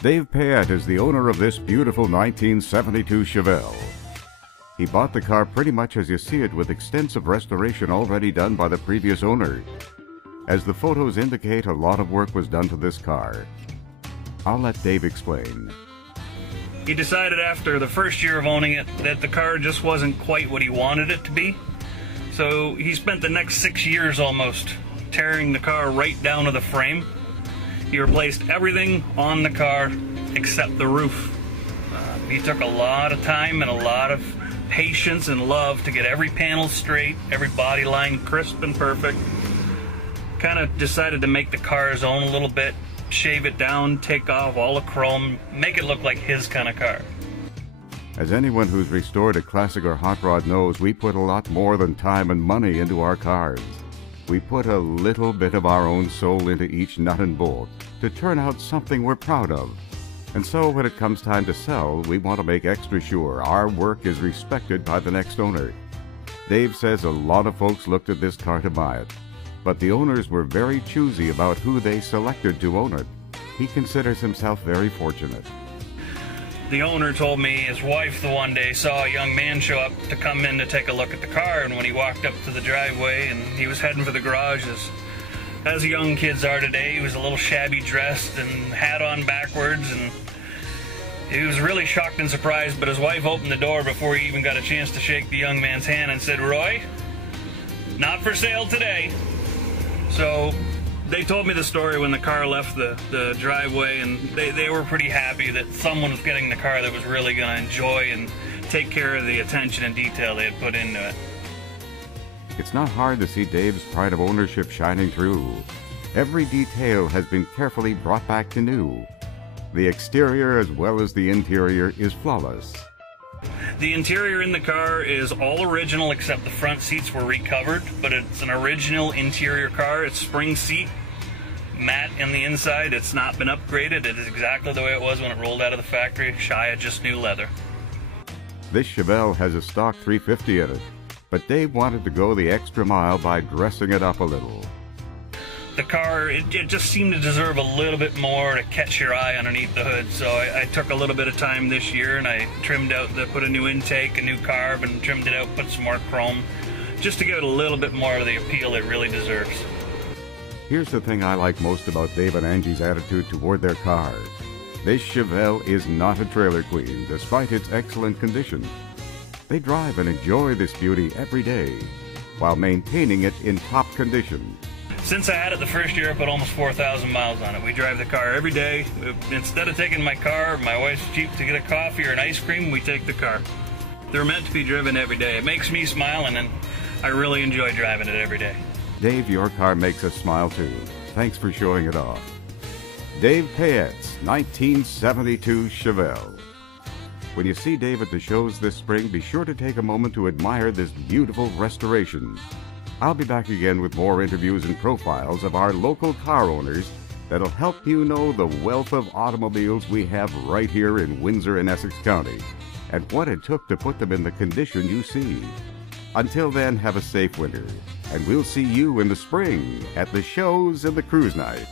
Dave Payette is the owner of this beautiful 1972 Chevelle. He bought the car pretty much as you see it, with extensive restoration already done by the previous owner. As the photos indicate, a lot of work was done to this car. I'll let Dave explain. He decided after the first year of owning it that the car just wasn't quite what he wanted it to be. So he spent the next 6 years almost tearing the car right down to the frame. He replaced everything on the car except the roof. He took a lot of time and a lot of patience and love to get every panel straight, every body line crisp and perfect. Kind of decided to make the car his own a little bit, shave it down, take off all the chrome, make it look like his kind of car. As anyone who's restored a classic or hot rod knows, we put a lot more than time and money into our cars. We put a little bit of our own soul into each nut and bolt to turn out something we're proud of. And so when it comes time to sell, we want to make extra sure our work is respected by the next owner. Dave says a lot of folks looked at this car to buy it, but the owners were very choosy about who they selected to own it. He considers himself very fortunate. The owner told me his wife the one day saw a young man show up to come in to take a look at the car, and when he walked up to the driveway and he was heading for the garage, as young kids are today, he was a little shabby dressed and hat on backwards, and he was really shocked and surprised, but his wife opened the door before he even got a chance to shake the young man's hand and said, "Roy, not for sale today." So they told me the story when the car left the driveway, and they were pretty happy that someone was getting the car that was really going to enjoy and take care of the attention and detail they had put into it. It's not hard to see Dave's pride of ownership shining through. Every detail has been carefully brought back to new. The exterior as well as the interior is flawless. The interior in the car is all original except the front seats were recovered, but it's an original interior car. It's spring seat, matte in the inside. It's not been upgraded. It is exactly the way it was when it rolled out of the factory, shy of just new leather. This Chevelle has a stock 350 in it, but Dave wanted to go the extra mile by dressing it up a little. The car, it just seemed to deserve a little bit more to catch your eye underneath the hood, so I took a little bit of time this year and I trimmed out, put a new intake, a new carb, and trimmed it out, put some more chrome, just to give it a little bit more of the appeal it really deserves. Here's the thing I like most about Dave and Angie's attitude toward their car. This Chevelle is not a trailer queen, despite its excellent condition. They drive and enjoy this beauty every day, while maintaining it in top condition. Since I had it the first year, I put almost 4,000 miles on it. We drive the car every day. Instead of taking my car, my wife's cheap to get a coffee or an ice cream, we take the car. They're meant to be driven every day. It makes me smile, and I really enjoy driving it every day. Dave, your car makes us smile too. Thanks for showing it off. Dave Payette's 1972 Chevelle. When you see Dave at the shows this spring, be sure to take a moment to admire this beautiful restoration. I'll be back again with more interviews and profiles of our local car owners that'll help you know the wealth of automobiles we have right here in Windsor and Essex County, and what it took to put them in the condition you see. Until then, have a safe winter, and we'll see you in the spring at the shows and the cruise nights.